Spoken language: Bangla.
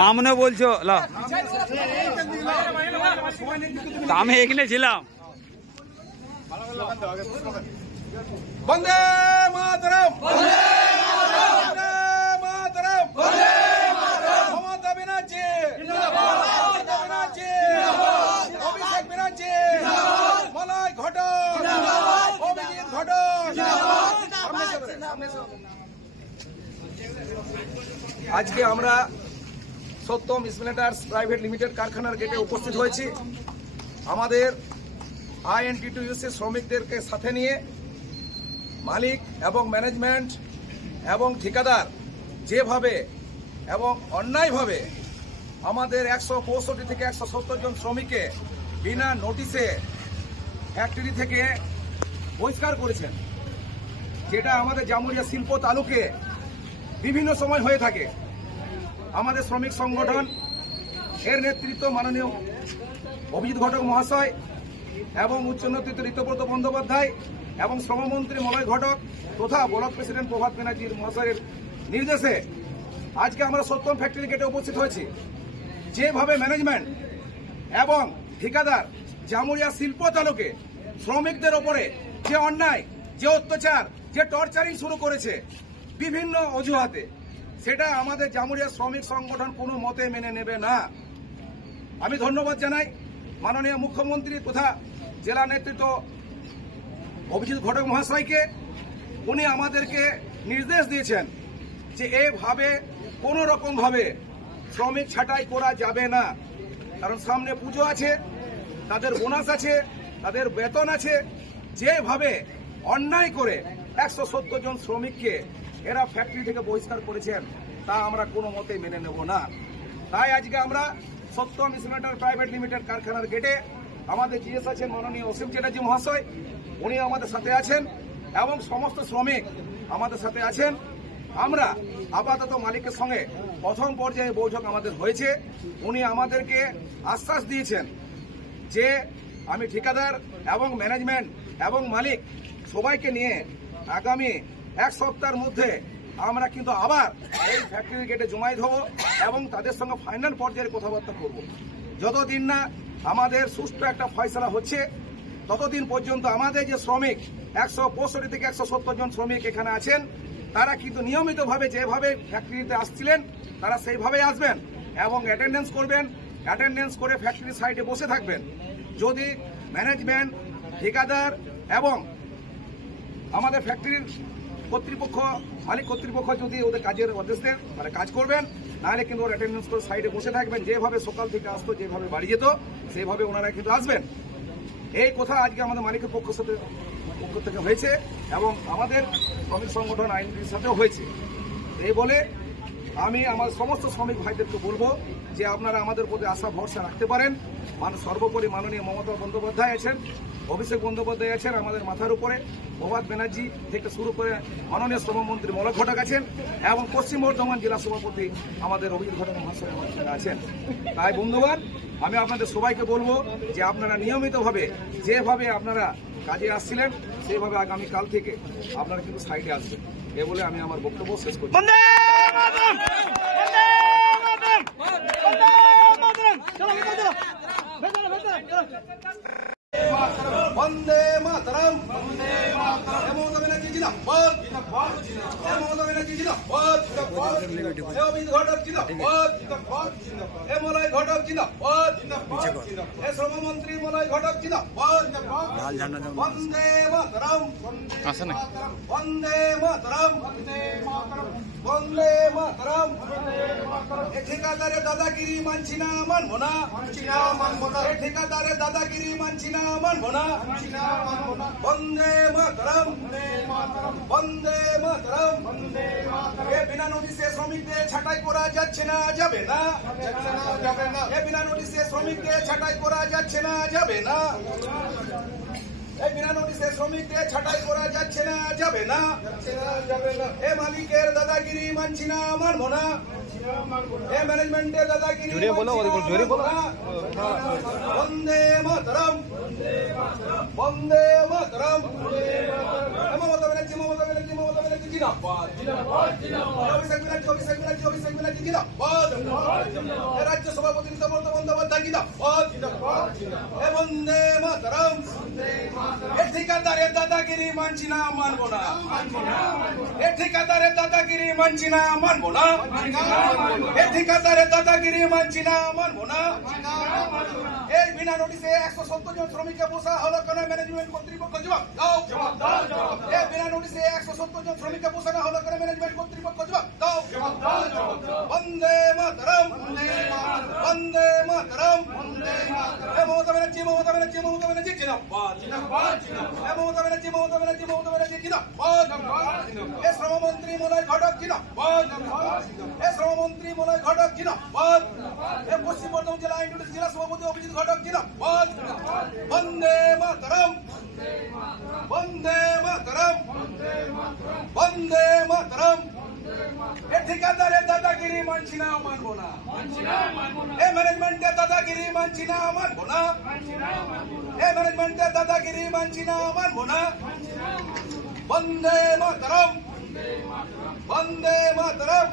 সামনে বলছো আমি এখানে ছিলাম। বন্দে মাতরম, বন্দে মাতরম, বন্দে মাতরম। মমতা ব্যানার্জি জিন্দাবাদ, মমতা ব্যানার্জি জিন্দাবাদ, অভিষেক ব্যানার্জি জিন্দাবাদ, মলয় ঘটক জিন্দাবাদ, অভিজিৎ ঘটক জিন্দাবাদ। আজকে আমরা সত্যম স্পিনেটার্স প্রাইভেট লিমিটেড কারখানার গেটে উপস্থিত হয়েছি। আমাদের INTTUC শ্রমিকদেরকে সাথে নিয়ে মালিক এবং ম্যানেজমেন্ট এবং ঠিকাদার যেভাবে এবং অন্যায়ভাবে আমাদের 165 থেকে 170 জন শ্রমিককে বিনা নোটিশে ফ্যাক্টরি থেকে বহিষ্কার করেছেন, যেটা আমাদের জামুরিয়া শিল্প তালুকে বিভিন্ন সময় হয়ে থাকে। আমাদের শ্রমিক সংগঠন এর নেতৃত্ব মাননীয় অভিজিৎ ঘটক মহাশয় এবং উচ্চ নেতৃত্ব ঋতব্রত বন্দ্যোপাধ্যায় এবং শ্রমমন্ত্রী মলয় ঘটক তথা ব্লক প্রেসিডেন্ট প্রভাত ব্যানার্জি মহাশয়ের নির্দেশে আজকে আমরা সত্যম ফ্যাক্টরি গেটে উপস্থিত হয়েছি। যেভাবে ম্যানেজমেন্ট এবং ঠিকাদার জামুরিয়া শিল্প তালুকে শ্রমিকদের ওপরে যে অন্যায়, যে অত্যাচার, যে টর্চারিং শুরু করেছে বিভিন্ন অজুহাতে, সেটা আমাদের জামুরিয়া শ্রমিক সংগঠন কোনো মতে মেনে নেবে না। আমি ধন্যবাদ জানাই মাননীয় মুখ্যমন্ত্রী তথা জেলা নেতৃত্ব অভিজিৎ ঘটক মহাশয়কে। উনি আমাদেরকে নির্দেশ দিয়েছেন যে এভাবে কোনো রকমভাবে শ্রমিক ছাঁটাই করা যাবে না, কারণ সামনে পুজো আছে, তাদের বোনাস আছে, তাদের বেতন আছে। যেভাবে অন্যায় করে 170 জন শ্রমিককে এরা ফ্যাক্টরি থেকে বহিষ্কার করেছেন তা আমরা কোনো মতেই মেনে নেব না। তাই আজকে আমরা সত্যম স্পিনেটার প্রাইভেট লিমিটেড কারখানার গেটে আমাদের জিএস আছেন মাননীয় অসীম চ্যাটার্জি মহাশয়, উনি আমাদের সাথে আছেন এবং সমস্ত শ্রমিক আমাদের সাথে আছেন। আমরা আপাতত মালিকের সঙ্গে প্রথম পর্যায়ে বৈঠক আমাদের হয়েছে। উনি আমাদেরকে আশ্বাস দিয়েছেন যে আমি ঠিকাদার এবং ম্যানেজমেন্ট এবং মালিক সবাইকে নিয়ে আগামী 1 সপ্তাহের মধ্যে আমরা কিন্তু আবার এই ফ্যাক্টরি গেটে জমায়েত হব এবং তাদের সঙ্গে ফাইনাল পর্যায়ে কথাবার্তা করব। যতদিন না আমাদের সুষ্ঠু একটা ফয়সালা হচ্ছে ততদিন পর্যন্ত আমাদের যে শ্রমিক 165 থেকে 170 জন শ্রমিক এখানে আছেন, তারা কিন্তু নিয়মিতভাবে যেভাবে ফ্যাক্টরিতে আসছিলেন তারা সেইভাবেই আসবেন এবং অ্যাটেন্ডেন্স করবেন। অ্যাটেন্ডেন্স করে ফ্যাক্টরি সাইডে বসে থাকবেন। যদি ম্যানেজমেন্ট, ঠিকাদার এবং আমাদের ফ্যাক্টরির কর্তৃপক্ষ, মালিক কর্তৃপক্ষ যদি ওদের কাজের আদেশ দেন তাহলে কাজ করবেন, নাহলে কিন্তু ওরা অ্যাটেন্ডেন্স করে সাইডে বসে থাকবেন। যেভাবে সকাল থেকে আসতো, যেভাবে বাড়ি যেত, সেইভাবে ওনারা কিন্তু আসবেন। এই কথা আজকে আমাদের মালিকের পক্ষ থেকে হয়েছে এবং আমাদের শ্রমিক সংগঠন আইনজীবীর সাথেও হয়েছে। এই বলে আমি আমার সমস্ত শ্রমিক ভাইদেরকে বলবো যে আপনারা আমাদের প্রতি আশা ভরসা রাখতে পারেন। সর্বোপরি মাননীয় মমতা বন্দ্যোপাধ্যায় আছেন, অভিষেক বন্দ্যোপাধ্যায় আছেন আমাদের মাথার উপরে, প্রভাত ব্যানার্জি থেকে শুরু করে মাননীয় শ্রমমন্ত্রী মলয় ঘটক আছেন এবং পশ্চিম বর্ধমান জেলা সভাপতি আমাদের অভিজিৎ ঘটক মহাশয় আমাদের সঙ্গে আছেন। তাই বন্ধুগণ, আমি আপনাদের সবাইকে বলবো যে আপনারা নিয়মিতভাবে যেভাবে আপনারা কাজে আসছিলেন সেইভাবে আগামীকাল থেকে আপনারা কিন্তু সাইডে আসবেন। এ বলে আমি আমার বক্তব্য শেষ করছি। বন্দে মাতরম, বন্দে মাতরম। মমতা ব্যানার্জি জিন্দাবাদ, জিন্দাবাদ, জিন্দাবাদ। মমতা ব্যানার্জি জিন্দাবাদ, জিন্দাবাদ। অভিজিৎ ঘটক জিন্দাবাদ, জিন্দাবাদ, জিন্দাবাদ। মলয় ঘটক জিন্দাবাদ, জিন্দাবাদ, জিন্দাবাদ। শ্রমমন্ত্রী মলয় ঘটক জিন্দাবাদ, জিন্দাবাদ। বন্দে মাতরম, বন্দে মাতরম, বন্দে মাতরম, বন্দে মাতরম। ঠিকাদারের দাদাগিরি মানছি না, মানবো না, মানছি না, মানবো না। ঠিকাদারের দাদাগিরি মানছি না, মানবো না, মানছি না, মানবো না। বন্দে মাতরম, বন্দে মাতরম, বন্দে মাতরম। এ বিনা নোটিশে শ্রমিকদের ছাঁটাই করা যাচ্ছে না, যাবে না, যাবে না। এ বিনা নোটিশে শ্রমিকদের ছাঁটাই করা যাচ্ছে না, যাবে না। এই বিনা নোটিশে শ্রমিকদের ছাঁটাই করা যাচ্ছে না, যাবে না, যাবে না। এ মালিকের দাদাগিরি মানছি না, মানবো না। এ ম্যানেজমেন্টের দাদাগিরি মানছি না। বন্দে মাতরম, বন্দে মাতরম। মমতা ব্যানার্জি, মমতা ব্যানার্জি, মমতা ব্যানার্জি। জিন্দাবাদ অভিষেক ব্যানার্জি জিন্দাবাদ রাজ্য সভাপতি মমতা বন্দ্যোপাধ্যায় জিন্দাবাদ বন্দে মাতরম ঠিকাদারের দাদাগিরি মানছি না মানবো না ঠিকাদারের দাদাগিরি মানছি না মানবো না ঠিকাদারের দাদাগিরি মানছি না মানবো না এই বিনা নোটিশে 170 জন শ্রমিককে বসা হলো কেন ম্যানেজমেন্ট কর্তৃপক্ষ জবাব দাও এই বিনা নোটিশে 170 জন শ্রমিককে বসানো হলো কেন ম্যানেজমেন্ট কর্তৃপক্ষ জবাব দাও বন্দে মাতরম বন্দে মাতরম মমতা ব্যানার্জি জিন্দাবাদ মমতা ব্যানার্জি জিন্দাবাদ শ্রমমন্ত্রী মলয় ঘটক জিন্দাবাদ শ্রমমন্ত্রী মলয় ঘটক জিন্দাবাদ পশ্চিম বর্ধমান জেলা আইনজীবী জেলা সভাপতি অভিজিৎ ঘটক জিন্দাবাদ বন্দে মাতরম বন্দে মাতরম বন্দে মাতরম ঠিকাদারের দাদাগিরি মানছি না মানবো না ম্যানেজমেন্টের দাদাগিরি মানছি না মানবো না ম্যানেজমেন্টের দাদাগিরি মানছি না মানবো না বন্দে মাতরম বন্দে মাতরম